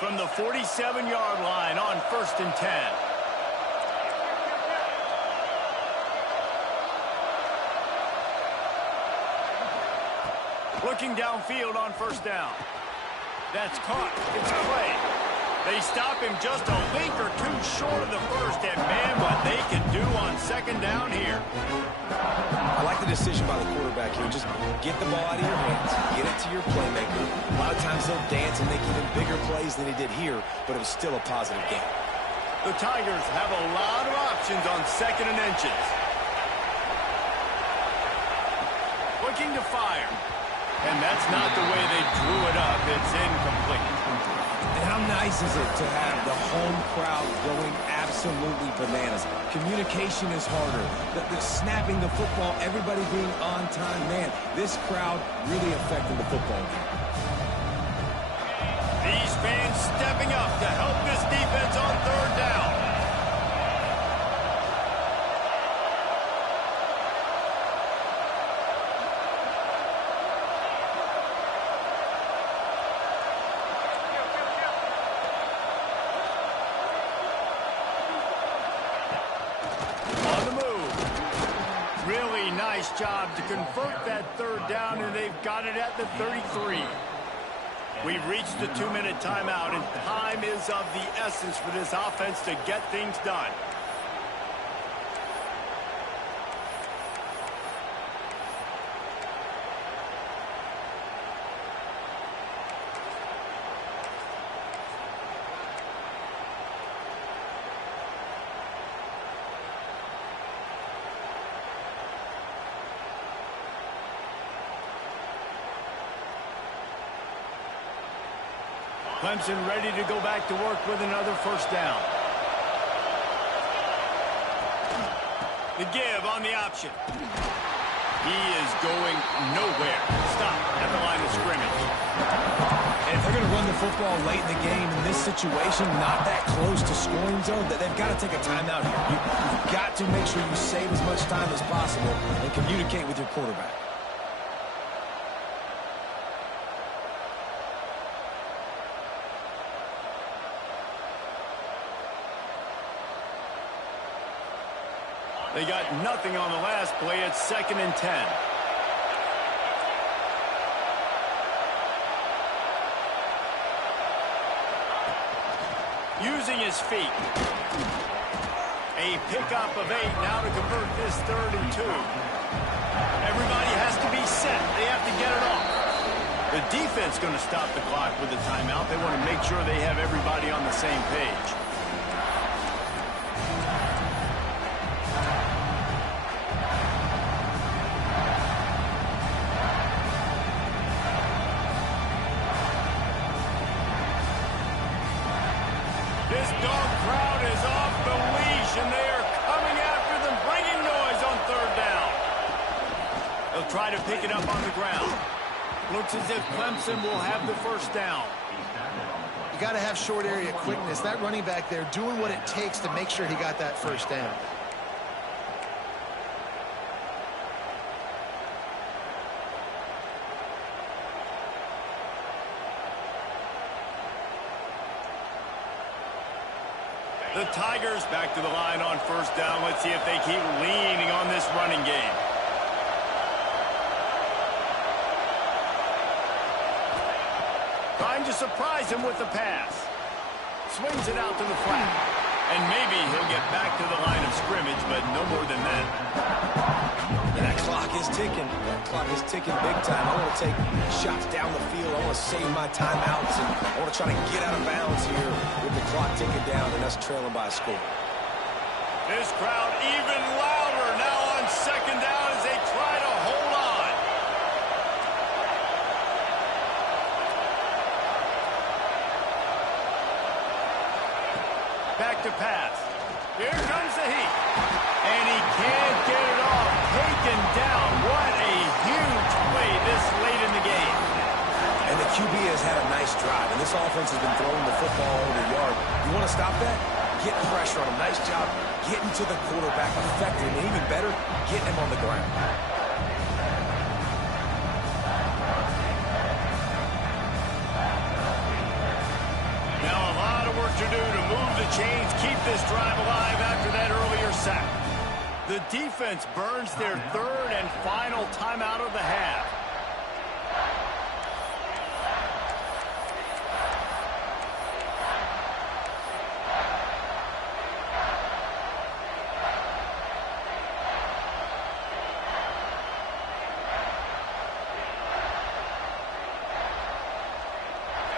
From the 47-yard line on 1st and 10. Looking downfield on first down. That's caught. It's Clay. They stop him just a link or two short of the first, and man, what they can do on second down here. I like the decision by the quarterback here. Just get the ball out of your hands. Get it to your playmaker. A lot of times they'll dance and make even bigger plays than he did here, but it was still a positive game. The Tigers have a lot of options on second and inches. Looking to fire. And that's not the way they drew it up. It's incomplete. And how nice is it to have the home crowd going absolutely bananas? Communication is harder. The snapping the football, everybody being on time. Man, this crowd really affected the football game. These fans stepping up to help this defense on third down. Job to convert that third down, and they've got it at the 33. We've reached the 2-minute timeout, and time is of the essence for this offense to get things done. Clemson ready to go back to work with another first down. The give on the option. He is going nowhere. Stop at the line of scrimmage. And if they're going to run the football late in the game in this situation, not that close to scoring zone, that they've got to take a timeout here. You've got to make sure you save as much time as possible and communicate with your quarterback. They got nothing on the last play. It's 2nd and 10. Using his feet. A pickup of 8 now to convert this 3rd and 2. Everybody has to be set. They have to get it off. The defense going to stop the clock with the timeout. They want to make sure they have everybody on the same page. This dog crowd is off the leash, and they are coming after them, bringing noise on 3rd down. They'll try to pick it up on the ground. Looks as if Clemson will have the first down. You got to have short area quickness. That running back there doing what it takes to make sure he got that first down. The Tigers back to the line on first down. Let's see if they keep leaning on this running game. Trying to surprise him with the pass. Swings it out to the flat. And maybe he'll get back to the line of scrimmage, but no more than that. And that clock is ticking. That clock is ticking big time. I want to take shots down the field. I want to save my timeouts, and I want to try to get out of bounds here with the clock ticking down and us trailing by a score. This crowd even louder now on 2nd down as they try to hold on. Back to pass. Here comes the heat. And he can't get it off. Taken down. What a huge play this late in the game. And the QB has had a nice drive, and this offense has been throwing the football over the yard. You want to stop that? Get pressure on him. Nice job getting to the quarterback, affecting him, and even better, getting him on the ground. Now a lot of work to do to move the chains, keep this drive alive after that earlier sack. The defense burns their 3rd and final timeout of the half.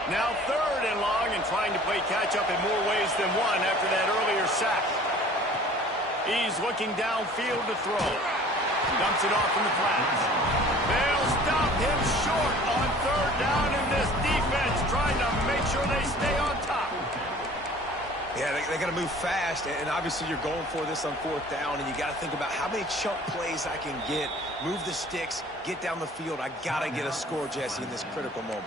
Now 3rd and long, and trying to play catch-up in more ways than one after that earlier sack. He's looking downfield to throw. Dumps it off in the flats. They'll stop him short on 3rd down, and this defense trying to make sure they stay on top. Yeah, they got to move fast, and obviously you're going for this on 4th down, and you got to think about how many chunk plays I can get, move the sticks, get down the field. I got to get a score, Jesse, in this critical moment.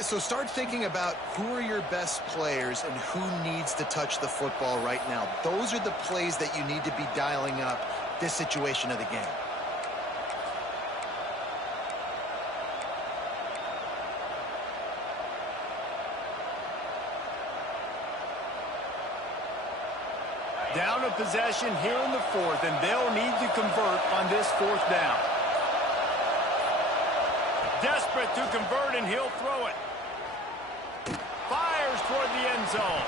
So start thinking about who are your best players and who needs to touch the football right now. Those are the plays that you need to be dialing up this situation of the game. Down a possession here in the 4th, and they'll need to convert on this 4th down. Desperate to convert, and he'll throw it. Fires toward the end zone.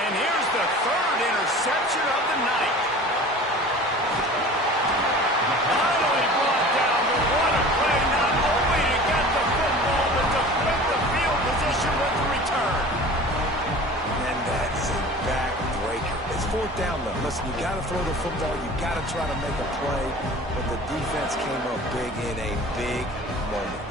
And here's the 3rd interception of the night. Finally brought down, but what a play, not only to get the football, but to flip the field position with the return. And that is a backbreaker. It's 4th down, though. Listen, you got to throw the football. You got to try to make a play. But the defense came up big in a big moment.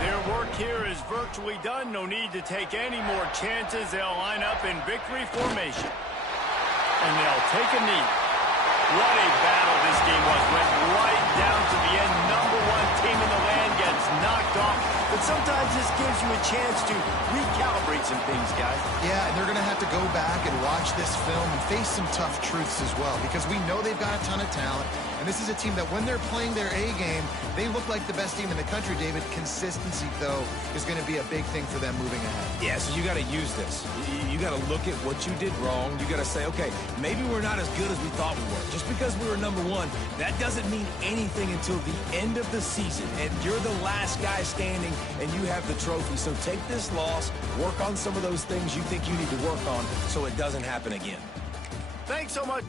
Their work here is virtually done. No need to take any more chances. They'll line up in victory formation. And they'll take a knee. What a battle this game was. Went right down to the end. #1 team in the land gets knocked off. But sometimes this gives you a chance to recalibrate some things, guys. Yeah, and they're going to have to go back and watch this film and face some tough truths as well, because we know they've got a ton of talent, and this is a team that when they're playing their A game, they look like the best team in the country, David. Consistency, though, is going to be a big thing for them moving ahead. Yeah, so you got to use this. You got to look at what you did wrong. You got to say, okay, maybe we're not as good as we thought we were. Just because we were #1, that doesn't mean anything until the end of the season, and you're the last guy standing, and you have the trophy. So take this loss, work on some of those things you think you need to work on so it doesn't happen again. Thanks so much.